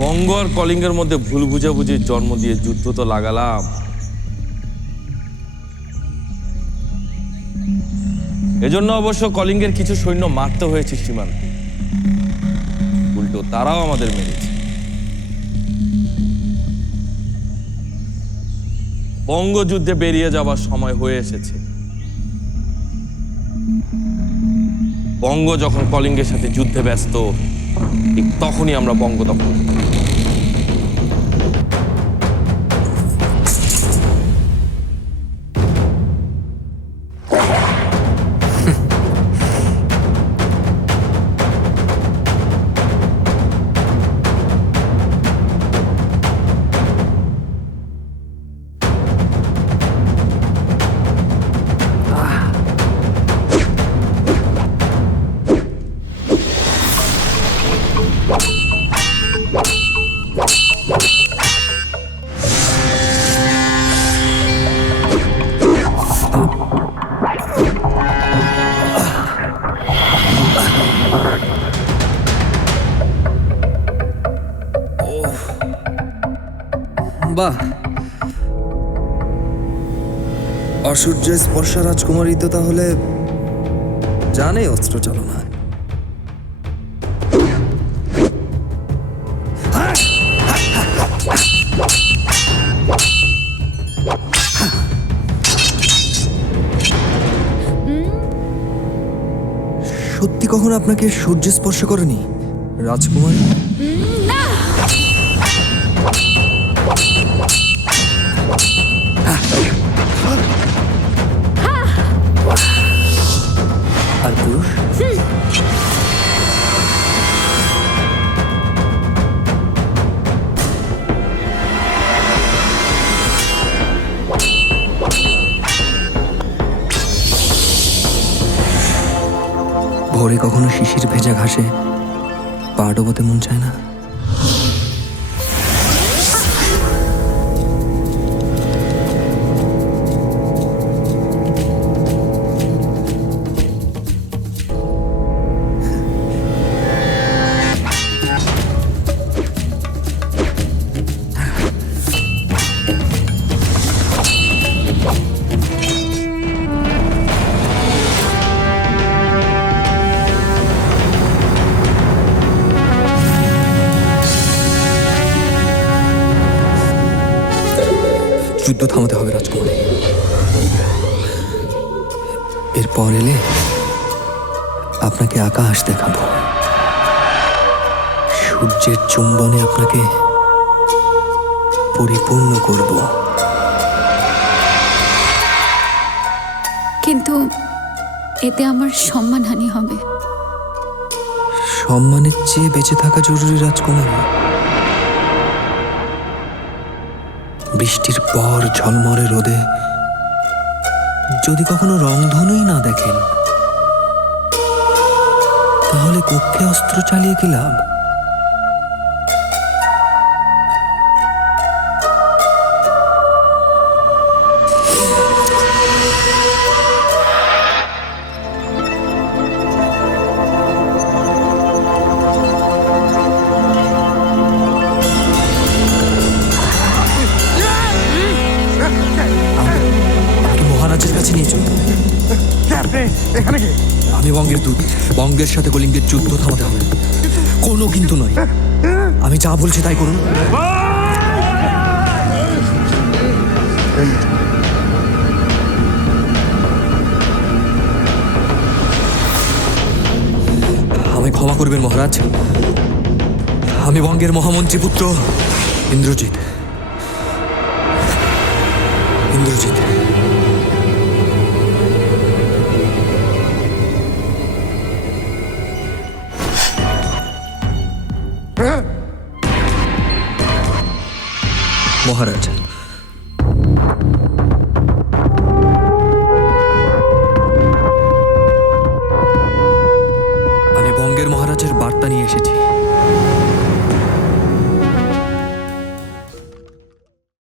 বঙ্গ আর কলিঙ্গের মধ্যে ভুল বুঝাবুঝির জন্ম দিয়ে যুদ্ধ তো লাগালাম, এজন্য অবশ্য কলিঙ্গের কিছু সৈন্য মারতে হয়েছে সীমান্তে, উল্টো তারাও আমাদের মেরেছে। বঙ্গ যুদ্ধে বেরিয়ে যাবার সময় হয়ে এসেছে। বঙ্গ যখন কলিঙ্গের সাথে যুদ্ধে ব্যস্ত, ঠিক তখনই আমরা বঙ্গ দখল করি। বাহ, অসূর্যের স্পর্শ রাজকুমারী তো তাহলে জানে অস্ত্র চালনা। সত্যি কখনো আপনাকে সূর্য স্পর্শ করেনি রাজকুমারী? আর পুরুষ? ভোরে কখনো শিশির ভেজা ঘাসে পা ডোবাতে মন চায় না? যুদ্ধ থামাতে হবে রাজকুমারী। এরপর এলে আপনাকে আকাশ দেখাবো, সূর্যের চুম্বনে আপনাকে পরিপূর্ণ করব। কিন্তু এতে আমার সম্মানহানি হবে। সম্মানের চেয়ে বেঁচে থাকা জরুরি রাজকুমারী। বৃষ্টির পর ঝলমলে রোদে যদি কখনো রংধনুই না দেখেন, তাহলে কক্ষে অস্ত্র চালিয়ে কি লাভ? মহারাজের কাছে নিয়ে চলুন। আমি বঙ্গের দূত, বঙ্গের সাথে কলিঙ্গের যুদ্ধ থামাতে হবে। কোনো কিন্তু নয়, আমি যা বলছি তাই করুন। আমায় ক্ষমা করবেন মহারাজ, আমি বঙ্গের মহামন্ত্রী পুত্র ইন্দ্রজিৎ। ইন্দ্রজিৎ মহারাজ,